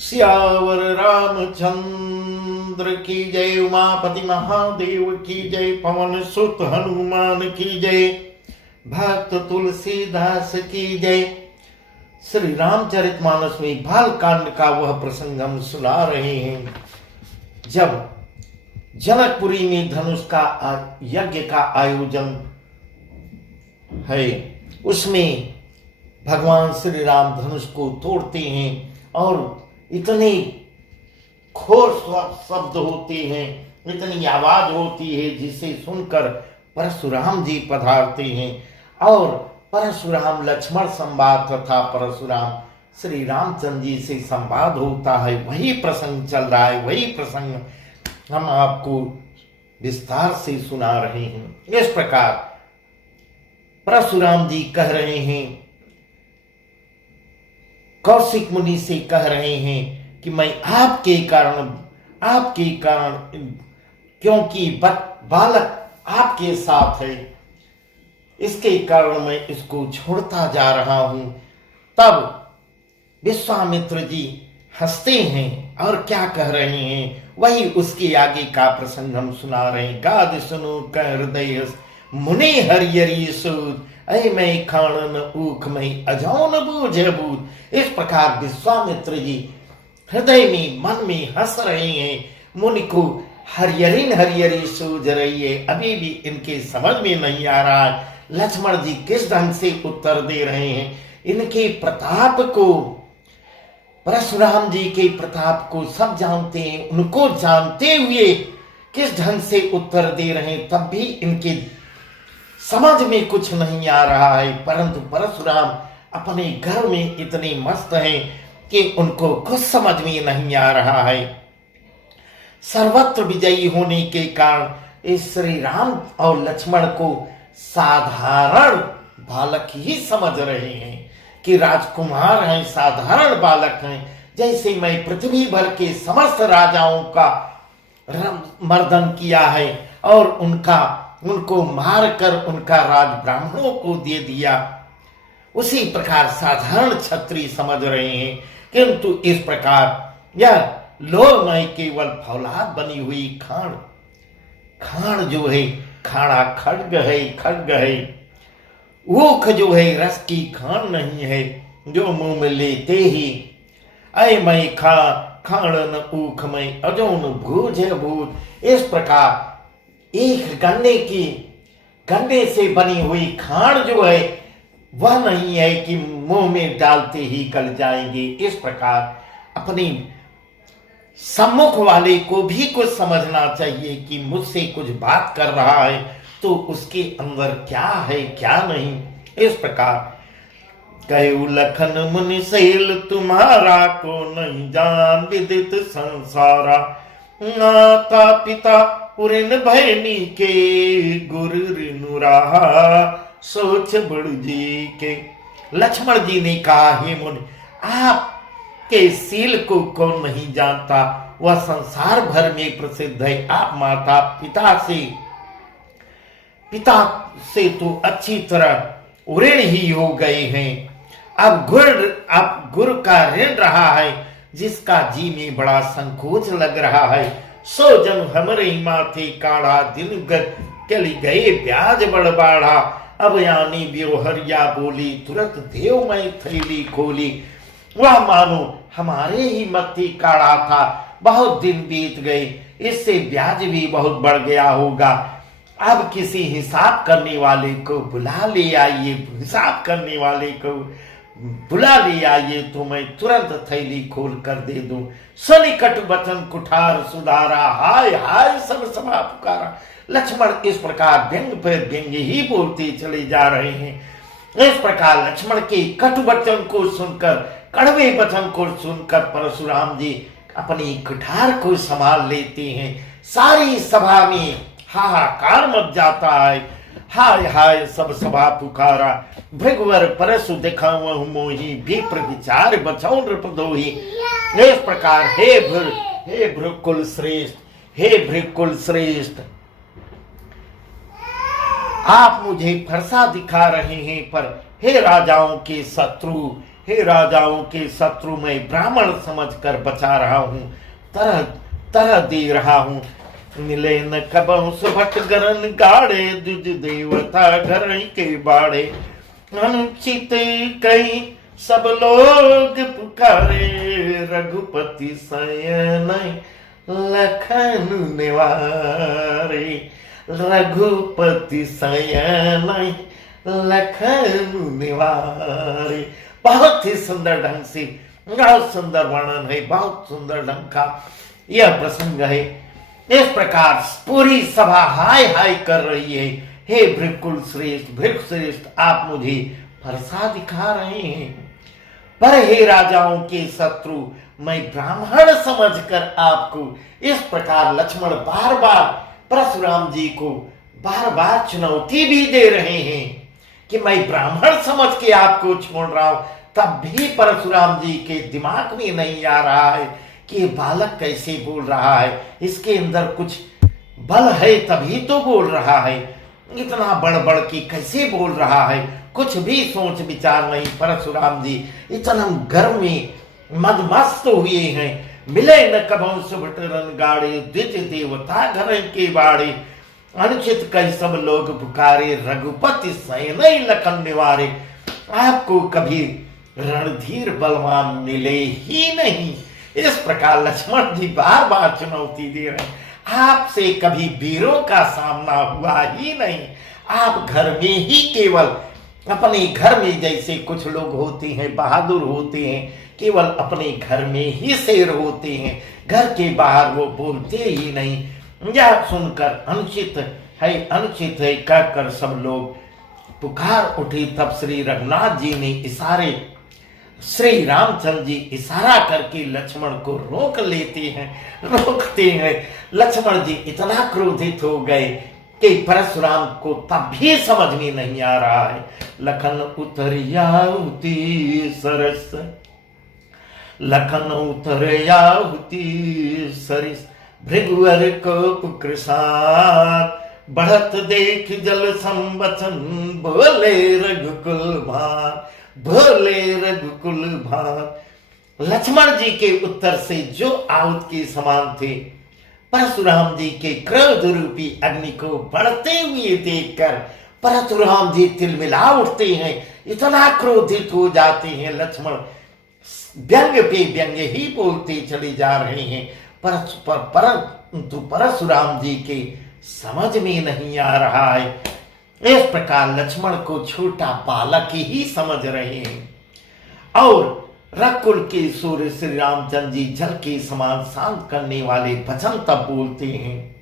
सियावर रामचंद्र की जय। उमापति महादेव की जय। पवन सुत हनुमान की जय। भक्त तुलसीदास की जय। श्री रामचरितमानस में बाल कांड का वह प्रसंग हम सुना रहे हैं जब जनकपुरी में धनुष का यज्ञ का आयोजन है। उसमें भगवान श्री राम धनुष को तोड़ते हैं और इतने घोर शब्द होते हैं, इतनी आवाज होती है जिसे सुनकर परशुराम जी पधारते हैं और परशुराम लक्ष्मण संवाद तथा परशुराम श्री रामचंद्र जी से संवाद होता है। वही प्रसंग चल रहा है, वही प्रसंग हम आपको विस्तार से सुना रहे हैं। इस प्रकार परशुराम जी कह रहे हैं, कौशिक मुनि से कह रहे हैं कि मैं आपके कारण क्योंकि बालक आपके साथ है, इसके कारण मैं इसको छोड़ता जा रहा हूं। तब विश्वामित्र जी हंसते हैं और क्या कह रहे हैं, वही उसके आगे का प्रसंग हम सुना रहे हैं। गाद सुनो कर हृदय मुनि हरियरी सूद, ऐ मैं खान ऊख में अजौन बूझ बूझ। इस प्रकार विश्वामित्र जी हृदय में मन में हंस रहे हैं। मुनि को हरियरी सूझ रही है, अभी भी इनके समझ में नहीं आ रहा है लक्ष्मण जी किस ढंग से उत्तर दे रहे हैं। इनके प्रताप को, परशुराम जी के प्रताप को सब जानते हैं, उनको जानते हुए किस ढंग से उत्तर दे रहे हैं, तब भी इनके समझ में कुछ नहीं आ रहा है। परंतु परशुराम अपने घर में इतने मस्त हैं कि उनको कुछ समझ में नहीं आ रहा है। सर्वत्र विजयी होने के कारण इस श्री राम और लक्ष्मण को साधारण बालक ही समझ रहे हैं कि राजकुमार हैं, साधारण बालक हैं। जैसे मैं पृथ्वी भर के समस्त राजाओं का मर्दन किया है और उनको मारकर उनका राज ब्राह्मणों को दे दिया, उसी प्रकार साधारण क्षत्रिय समझ रहे हैं। किंतु इस प्रकार यह लो मैं केवल फौलाद बनी हुई खाण जो है, खाड़ा खड्ग है, ऊख जो है रस की खान नहीं है, जो मुंह में लेते ही ऐ मैं खाणन ऊख में अजौन भूज भूज। इस प्रकार एक गन्ने से बनी हुई खाण जो है वह नहीं है कि मुंह में डालते ही गल जाएंगे। इस प्रकार अपनी सम्मुख वाले को भी कुछ समझना चाहिए कि मुझसे कुछ बात कर रहा है तो उसके अंदर क्या है क्या नहीं। इस प्रकार कहु लखन मुनि सैल तुम्हारा को नहीं जान विदित संसारा, माता पिता पुरिन भयनी के गुरु रिनुराहा सोच बड़ जी के। लक्ष्मण जी ने कहा, हे मुनि आपके सील को कौन नहीं जानता, वह संसार भर में प्रसिद्ध है। आप माता पिता से तो अच्छी तरह ऋण ही हो गए हैं। अब गुरु का ऋण रहा है जिसका जी में बड़ा संकोच लग रहा है। सो जन हमरे माथे काढ़ा दिन चली गए ब्याज बड़बाढ़ा, अब यानी ब्योहरिया बोली तुरंत देव मैं थैली खोली। वह मानो हमारे ही मत्ती काढ़ा था, बहुत दिन बीत गए, इससे ब्याज भी बहुत बढ़ गया होगा। अब किसी हिसाब करने वाले को बुला ले आइए, हिसाब करने वाले को बुला ले आइए तो मैं तुरंत थैली खोल कर दे दूं। सनिकट वचन कुठार सुधारा, हाय हाय सब सभा पुकारा। लक्ष्मण इस प्रकार व्यंग पर व्यंग ही बोलते चले जा रहे हैं। इस प्रकार लक्ष्मण के कट वचन को सुनकर, कड़वे वचन को सुनकर परशुराम जी अपनी कुठार को संभाल लेते हैं। सारी सभा में हाहाकार मच जाता है, हाय हाय सब सभा पुकारा। भृगवर परसु दिखाऊं मोही, विप्र विचार बचाऊं नृपदोही। इस प्रकार हे भृकुल श्रेष्ठ, हे भृकुल श्रेष्ठ, आप मुझे फरसा दिखा रहे हैं, पर हे राजाओं के शत्रु, हे राजाओं के शत्रु मैं ब्राह्मण समझकर बचा रहा हूँ, तरह तरह दे रहा हूँ। मिले न कबहु सुभट गरन गाड़े, दुज देवता घर के बाड़े। अनुचित कई सब लोग पुकारे, रघुपति शयन लखन निवारे। रघुपति शयन लखन निवारे। बहुत ही सुंदर ढंग से, बहुत सुंदर वर्णन है, बहुत सुंदर ढंग का यह प्रसंग है। इस प्रकार पूरी सभा हाय हाय कर रही है, हे भृकुल श्रेष्ठ, भृगु श्रेष्ठ, आप मुझे फरसा दिखा रहे हैं। पर हे राजाओं के शत्रु, मैं ब्राह्मण समझकर आपको इस प्रकार लक्ष्मण बार बार परशुराम जी को बार बार चुनौती भी दे रहे हैं कि मैं ब्राह्मण समझ के आपको छोड़ रहा हूं। तब भी परशुराम जी के दिमाग में नहीं आ रहा है कि बालक कैसे बोल रहा है, इसके अंदर कुछ बल है तभी तो बोल रहा है, इतना बड़ के कैसे बोल रहा है, कुछ भी सोच विचार नहीं। परशुराम जी इतना गर्व में मदमस्त हुए हैं। मिले न कबहु सुभट रन गाड़े, द्विज देवता घर के बाड़े। अनुचित कई सब लोग पुकारे, रघुपति शयन लखन निवारे। आपको कभी रणधीर बलवान मिले ही नहीं। इस प्रकार लक्ष्मण जी बार बार चुनौती दे रहे हैं, आपसे कभी वीरों का सामना हुआ ही नहीं। आप घर में ही केवल अपने घर में, जैसे कुछ लोग होते हैं बहादुर होते हैं, केवल अपने घर में ही शेर होते हैं, घर के बाहर वो बोलते ही नहीं। यह सुनकर अनुचित है कहकर सब लोग पुकार उठे। तब श्री रघुनाथ जी ने इशारे, श्री रामचंद्र जी इशारा करके लक्ष्मण को रोकते हैं। लक्ष्मण जी इतना क्रोधित हो गए कि परशुराम को तब भी समझ में नहीं आ रहा है। लखन उतरयाहुति सरस, लखन उतरयाहुति सरिस, भृगुवर को कृषान, बढ़त देख जल संवचन, बोले रघुकुल भान, बोले रघुकुल भान। लक्ष्मण जी के उत्तर से जो आहुत के समान थे, परशुराम जी के क्रोध रूपी अग्नि को बढ़ते हुए देखकर परशुराम जी तिलमिला उठते हैं, इतना क्रोधित हो जाते हैं। लक्ष्मण व्यंग पे व्यंग ही बोलते चले जा रहे हैं, परंतु परशुराम जी के समझ में नहीं आ रहा है। इस प्रकार लक्ष्मण को छोटा बालक ही समझ रहे हैं। और रघुकुल के सूर्य श्री रामचंद्र जी जल के समान शांत करने वाले वचन तब बोलते हैं।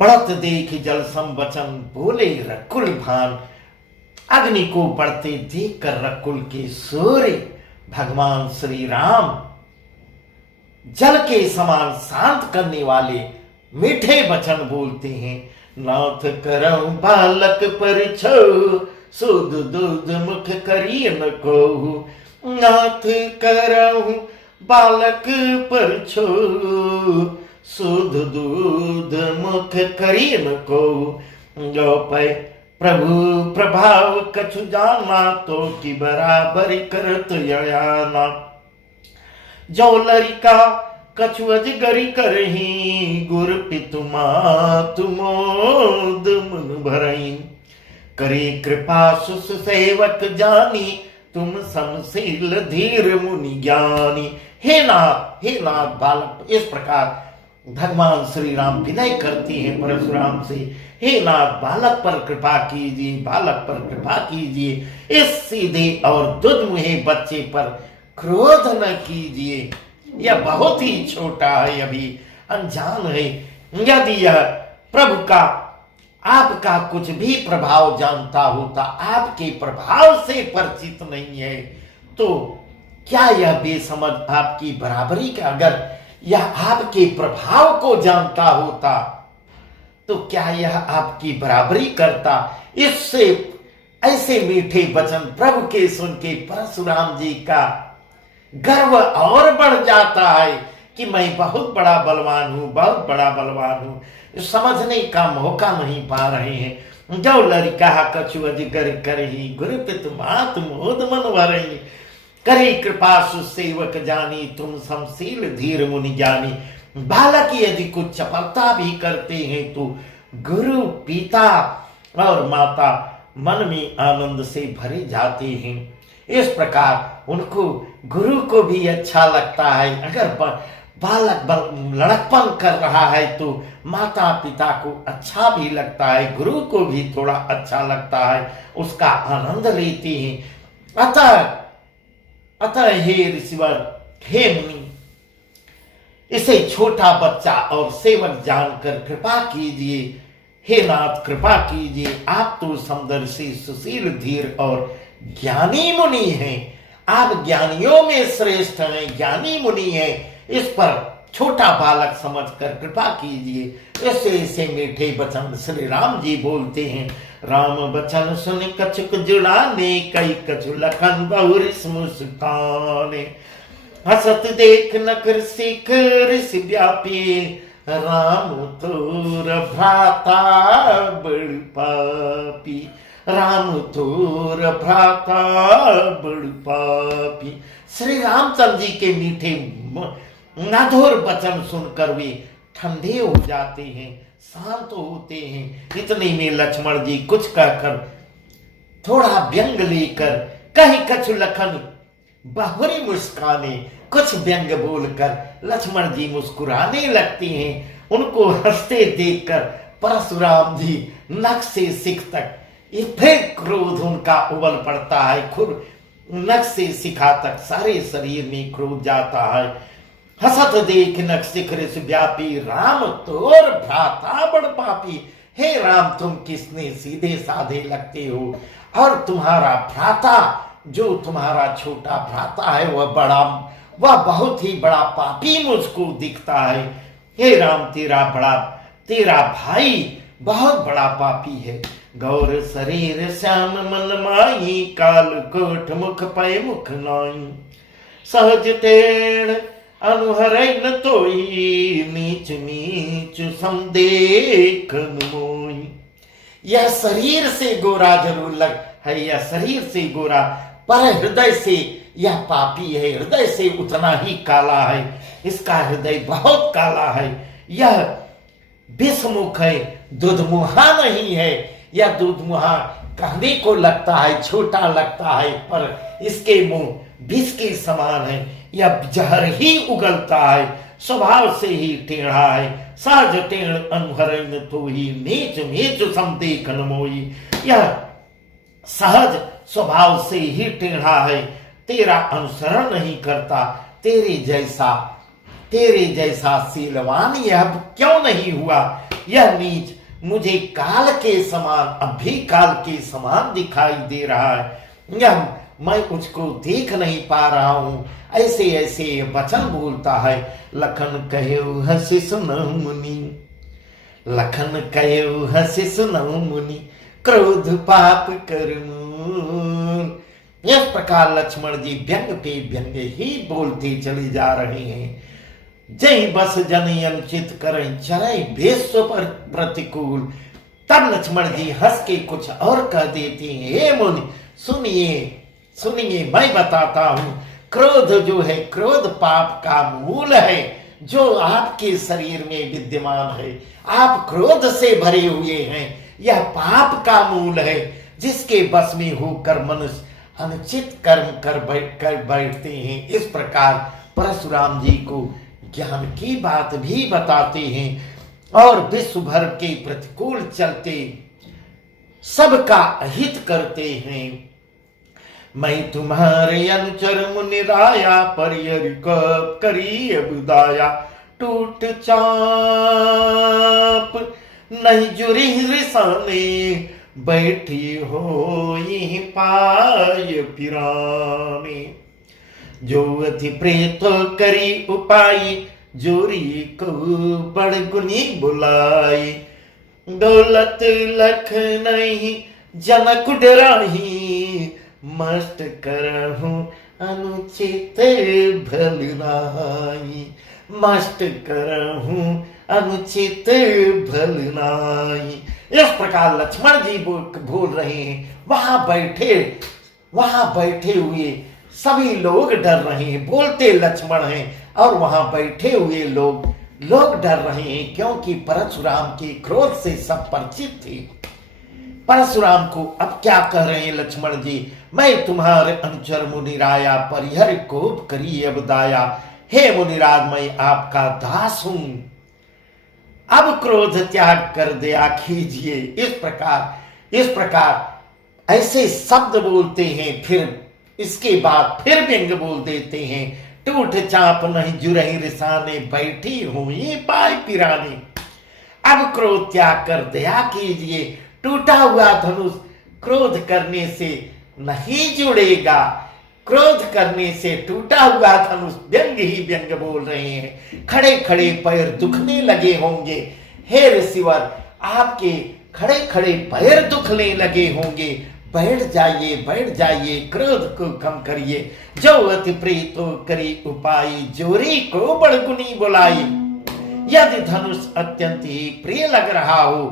बढ़त देख जल संवचन, बोले रघुकुल भान। अग्नि को बढ़ते देखकर रघुकुल के सूर्य भगवान श्री राम जल के समान शांत करने वाले मीठे वचन बोलते हैं। नाथ करऊं बालक परिछो, सुध दूध मुख करिय न कहूं। नाथ करऊं बालक परिछो, सुध दूध मुख करिय न कहूं। जो पै प्रभु प्रभाव कछु जाना, तो की बराबरी करत ययाना। जो लरिका कछु अजगरी करही, गुर पितु मातु मोद मन भरई। करे कृपा सुस सेवक जानी, तुम समशील धीर मुनि ज्ञानी। हे नाथ बालक, इस प्रकार भगवान श्री राम विनय करती हैं परशुराम से। हे नाथ बालक पर कृपा कीजिए, बालक पर कृपा कीजिए। इस सीधे और दुधमुहे बच्चे पर क्रोध न कीजिए, यह बहुत ही छोटा है, अभी अनजान है। यदि यह प्रभु का आपका कुछ भी प्रभाव जानता होता, आपके प्रभाव से परिचित नहीं है, तो क्या यह बेसमझ आपकी बराबरी का, अगर यह आपके प्रभाव को जानता होता तो क्या यह आपकी बराबरी करता। इससे ऐसे मीठे वचन प्रभु के सुन के परशुराम जी का गर्व और बढ़ जाता है कि मैं बहुत बड़ा बलवान हूं, बहुत बड़ा बलवान हूं। समझने का मौका नहीं पा रहे हैं। जो लड़का कछु अजगर करही गुरु पित मात मोद मन भरही, करे कृपा सुसेवक जानी तुम समशील धीर मुनि जानी। बालक यदि कुछ चपलता भी करते हैं तो गुरु पिता और माता मन में आनंद से भरे जाते हैं। इस प्रकार उनको गुरु को भी अच्छा लगता है। अगर बालक लड़कपन कर रहा है तो माता पिता को अच्छा भी लगता है, गुरु को भी थोड़ा अच्छा लगता है, उसका आनंद लेते हैं। अतः हे ऋषिवर, हे मुनि, इसे छोटा बच्चा और सेवक जानकर कृपा कीजिए। हे नाथ कृपा कीजिए, आप तो समदर्शी सुशील धीर और ज्ञानी मुनि हैं। आप ज्ञानियों में श्रेष्ठ हैं, ज्ञानी मुनि हैं। इस पर छोटा बालक समझकर कृपा कीजिए। ऐसे मीठे वचन श्री राम जी बोलते हैं। राम बचन सुन कछुक जुड़ाने, कई कछु लखन बहुरिस मुस्काने। हसत देख नकर सिख ऋषि व्यापी, राम तोर भ्राता बड़ पापी। राम तोर भ्राता बड़ पापी। श्री रामचंद्र जी के मीठे मधुर वचन सुनकर वे ठंडे हो जाते हैं, शांत होते हैं। इतने में लक्ष्मण जी कुछ कहकर थोड़ा व्यंग लेकर, कहीं कछु लखन बहुरी मुस्काने, कुछ व्यंग बोलकर लक्ष्मण जी मुस्कुराने लगते हैं। उनको हंसते देखकर परशुराम जी नख से सिख तक फिर क्रोध उनका उबल पड़ता है। खुद नख से सिखा तक सारे शरीर में क्रोध जाता है। हसत देख नख सिख ऋषि व्यापी, राम तोर भ्राता बड़ पापी। हे राम, तुम किसने सीधे साधे लगते हो, और तुम्हारा भ्राता, जो तुम्हारा छोटा भ्राता है, वह बहुत ही बड़ा पापी मुझको दिखता है। हे राम, तेरा भाई बहुत बड़ा पापी है। गौर शरीर श्याम मन माई, काल कोट मुख पय मुख नाई। सहज टेढ़ अनुहरन तोई, नीच नीच समदेखन मोई। यह शरीर से गोरा जरूर लग है, यह शरीर से गोरा, पर हृदय से यह पापी है। हृदय से उतना ही काला है, इसका हृदय बहुत काला है। यह विषमुख है, दुधमुहा नहीं है। यह दुधमुहा कहने को लगता है छोटा लगता है, पर इसके मुंह विष के समान है। यह जहर ही उगलता है, स्वभाव से ही टेढ़ा है। सहज टेढ़ अनुहरण तो ही, नीच नीच समदेखन मोई। यह सहज स्वभाव से ही टेढ़ा है, तेरा अनुसरण नहीं करता। तेरे जैसा शीलवान यह क्यों नहीं हुआ। यह नीच मुझे काल के समान, अब भी काल के समान दिखाई दे रहा है। यह मैं उसको देख नहीं पा रहा हूं। ऐसे ऐसे वचन बोलता है। लखन कहो हंसी सुनऊ मुनि, लखन कहो हंसी सुनऊ मुनि, क्रोध पाप कर मूल। इस प्रकार लक्ष्मण जी व्यंग पे व्यंग ही बोलते चले जा रहे हैं। जय बस जनयन चित करें, चरय विश्व पर प्रतिकूल। तब लक्ष्मण जी हंस के कुछ और कह देते हैं। हे मुनि, सुनिए, मैं बताता हूं। क्रोध जो है, क्रोध पाप का मूल है, जो आपके शरीर में विद्यमान है। आप क्रोध से भरे हुए हैं, यह पाप का मूल है, जिसके बस में होकर मनुष्य अनुचित कर्म कर बैठते हैं। इस प्रकार परशुराम जी को ज्ञान की बात भी बताते हैं, और विश्व भर के प्रतिकूल चलते सबका अहित करते हैं। मैं तुम्हारे अनुचर मुनि राया, परियर करी अबुदाया। टूट चाप नहीं जुरी रिसाने, बैठी हो यही पाय पिराने। जो अति प्रेत करी उपाय, जोरी को बड़ गुनी बुलाई। दौलत लख नहीं जनक डराही, मस्त करहूं अनुचित भलनाई। मस्त करहूं अनुचित भल नाई। इस प्रकार लक्ष्मण जी बोल रहे हैं। वहां बैठे हुए सभी लोग डर रहे हैं। बोलते लक्ष्मण हैं और वहां बैठे हुए लोग डर रहे हैं, क्योंकि परशुराम के क्रोध से सब परिचित थे। परशुराम को अब क्या कह रहे हैं लक्ष्मण जी, मैं तुम्हारे अनुचर मुनिराया परिहर कोप करी अब दाया। हे मुनिराज, मैं आपका दास हूं, अब क्रोध त्याग कर दया कीजिए। इस प्रकार ऐसे शब्द बोलते हैं। फिर इसके बाद फिर व्यंग बोल देते हैं। टूट चाप नहीं जुरही रिसाने, बैठी हुई पाई पिराने। अब क्रोध त्याग कर दया कीजिए। टूटा हुआ धनुष क्रोध करने से नहीं जुड़ेगा। क्रोध करने से टूटा हुआ धनुष, व्यंग ही व्यंग बोल रहे हैं। खड़े खड़े पैर दुखने लगे होंगे। हे ऋषिवर, आपके खड़े खड़े पैर दुखने लगे होंगे। बैठ जाइए, क्रोध को कम करिए। जो अति प्रीत करी उपाय, जोरी को बड़गुनी बुलाई। यदि धनुष अत्यंत ही प्रिय लग रहा हो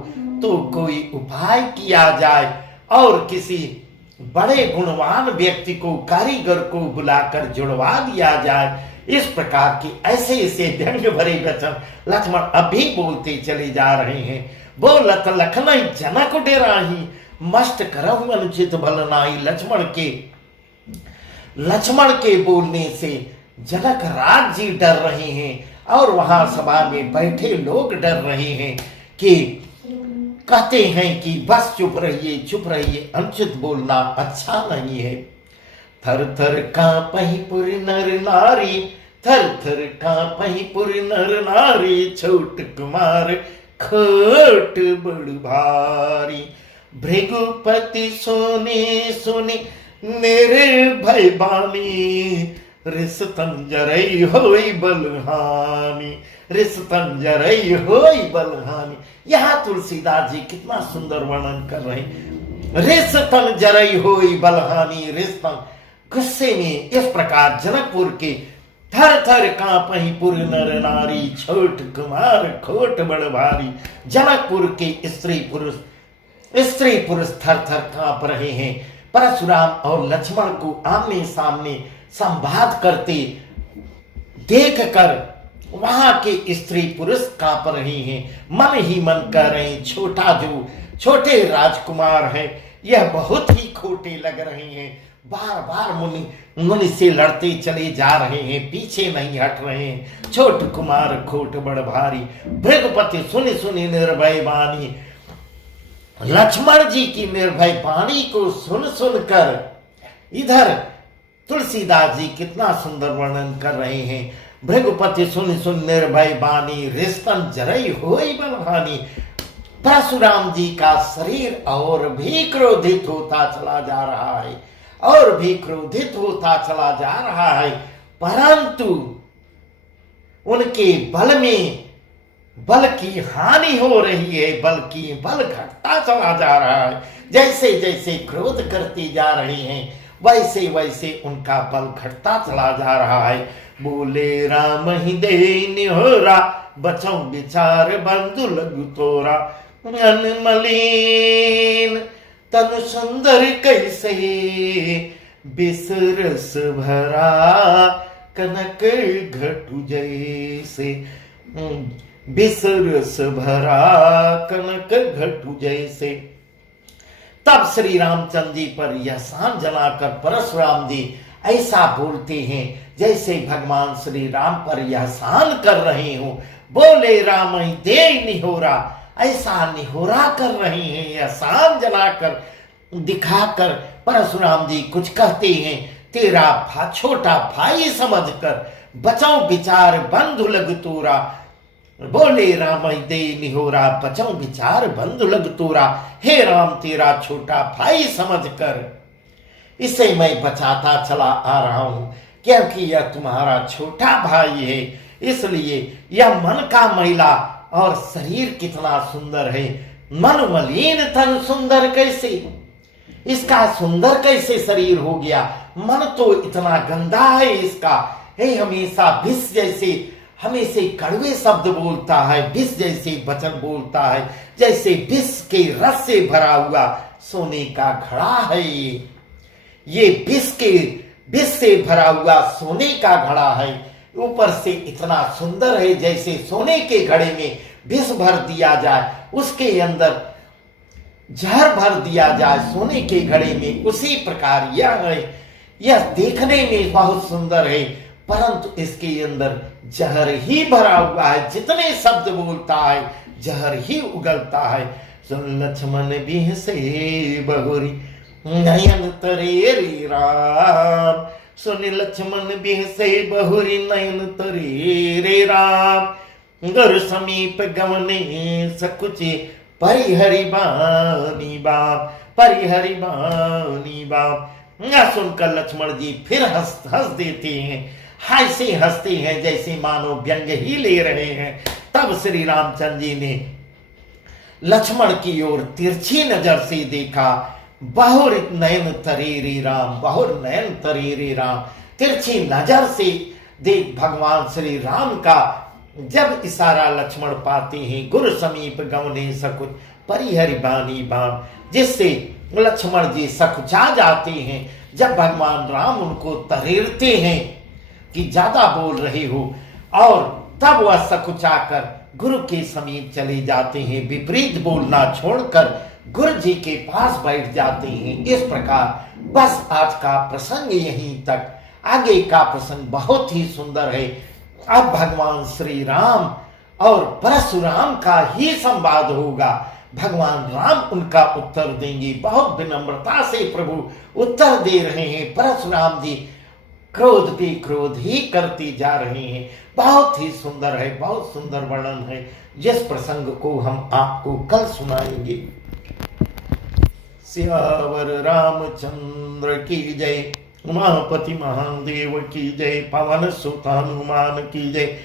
तो कोई उपाय किया जाए और किसी बड़े गुणवान व्यक्ति को, कारीगर को बुलाकर जुड़वा दिया जाए। इस प्रकार की ऐसे व्यंग भरे वचन लक्ष्मण अभी बोलते चले जा रहे हैं। बोलत लखन जनक डेराही, मस्त करहु अनुचित भल नाई। लक्ष्मण के बोलने से जनक राज जी डर रहे हैं और वहां सभा में बैठे लोग डर रहे हैं कि कहते हैं कि बस चुप रहिए, अनुचित बोलना अच्छा नहीं है। थर थर कांपहि पुर नर नारी, थर थर कांपहि पुर नर नारी। छोट कुमार खोट बड़ भारी, भृगुपति सुनी निर्भय बानी। रिसतन जरई होई बलहानी, रिसतन जरई होई बलहानी। यहाँ तुलसीदास जी कितना सुंदर वर्णन कर रहे हैं। रिसतन जरई होई बलहानी, रिसतन गुस्से में इस प्रकार जनकपुर के थर थर कांपहि पुर नर नारी, छोट कुमार खोट बड़ भारी। जनकपुर के स्त्री पुरुष थर थर कांप रहे हैं। परशुराम और लक्ष्मण को आमने सामने संवाद करते देखकर वहां के स्त्री पुरुष कांप रहे हैं। मन ही मन कह रहे हैं, छोटे राजकुमार हैं, यह बहुत ही खोटे लग रहे हैं। बार बार मुनि से लड़ते चले जा रहे हैं, पीछे नहीं हट रहे हैं। छोट कुमार खोट बड़ भारी, भृगुपति सुनी निर्भय बानी। लक्ष्मण जी की निर्भय वाणी को सुनकर इधर तुलसीदास जी कितना सुंदर वर्णन कर रहे हैं। भृगुपति सुन निर्भय बानी, रिस्तन जरई होई बलहानी। परशुराम जी का शरीर और भी क्रोधित होता चला जा रहा है, परंतु उनके बल में बल की हानि हो रही है, बल घटता चला जा रहा है। जैसे जैसे क्रोध करते जा रहे हैं वैसे वैसे उनका बल घटता चला जा रहा है। बोले राम ही दे निहोरा, बचौ विचार बंधु लघु तोरा। अनमलीन तनु सुंदर कैसे, बिसरस भरा कनक घटु जैसे। बिसरस भरा कनक घटु जैसे। तब श्री रामचंद्र जी पर यह सान जलाकर परशुराम जी ऐसा बोलते हैं जैसे भगवान श्री राम पर यह सान कर रहे हो। बोले राम दे निहोरा, ऐसा निहोरा कर रहे हैं, यह सान जलाकर दिखाकर परशुराम जी कुछ कहते हैं। तेरा छोटा भाई समझकर बचाओ विचार बंधु लघु तोरा। बोले राम दे निहोरा, बचाओ विचार बंधु लघु तोरा। हे राम, तेरा छोटा भाई समझकर इसे मैं बचाता चला आ रहा हूं, क्योंकि यह तुम्हारा छोटा भाई है। इसलिए यह मन का मैला और शरीर कितना सुंदर है। मन मलिन तन सुंदर कैसे, इसका सुंदर कैसे शरीर हो गया। मन तो इतना गंदा है इसका, हे हमेशा विष जैसे हमेशा कड़वे शब्द बोलता है, विष जैसे वचन बोलता है, जैसे विष के रस से भरा हुआ सोने का घड़ा है। ये विष से भरा हुआ सोने का घड़ा है। ऊपर से इतना सुंदर है, जैसे सोने के घड़े में विष भर दिया जाए, उसके अंदर जहर भर दिया जाए सोने के घड़े में, उसी प्रकार यह है। यह देखने में बहुत सुंदर है, परंतु इसके अंदर जहर ही भरा हुआ है। जितने शब्द बोलता है जहर ही उगलता है। सुन लक्ष्मण बिहसे बहुरी नयन तरे रे राम, सुन लक्ष्मण बिहसे बहुरी नयन तरे रे राम। गुरु समीप गमने सकुचे परिहरि बानी बाप, परिहरि बानी बाप। सुनकर लक्ष्मण जी फिर हंस देते हैं, हाय से हंसते हैं जैसे मानो व्यंग ही ले रहे हैं। तब श्री रामचंद्र जी ने लक्ष्मण की ओर तिरछी नजर से देखा। बहुर नयन तरेरे राम, बहुर नयन तरेरे राम। तिरछी नजर से देख भगवान श्री राम का जब इशारा लक्ष्मण पाते हैं, गुरु समीप गमने सकुच परिहरि बानी बाम, जिससे लक्ष्मण जी सकुचा जाते हैं। जब भगवान राम उनको तरेरते हैं कि ज्यादा बोल रहे हो, और तब वह सकुचाकर गुरु के समीप चले जाते हैं, विपरीत बोलना छोड़कर गुरु जी के पास बैठ जाते हैं। इस प्रकार बस आज का प्रसंग यहीं तक। आगे का प्रसंग बहुत ही सुंदर है। अब भगवान श्री राम और परशुराम का ही संवाद होगा। भगवान राम उनका उत्तर देंगे। बहुत विनम्रता से प्रभु उत्तर दे रहे हैं। परशुराम जी क्रोध पे क्रोध ही करते जा रहे हैं। बहुत ही सुंदर है, बहुत सुंदर वर्णन है, जिस प्रसंग को हम आपको कल सुनाएंगे। सियावर रामचंद्र की जय, उमापति महादेव की जय, पवन सुत हनुमान की जय।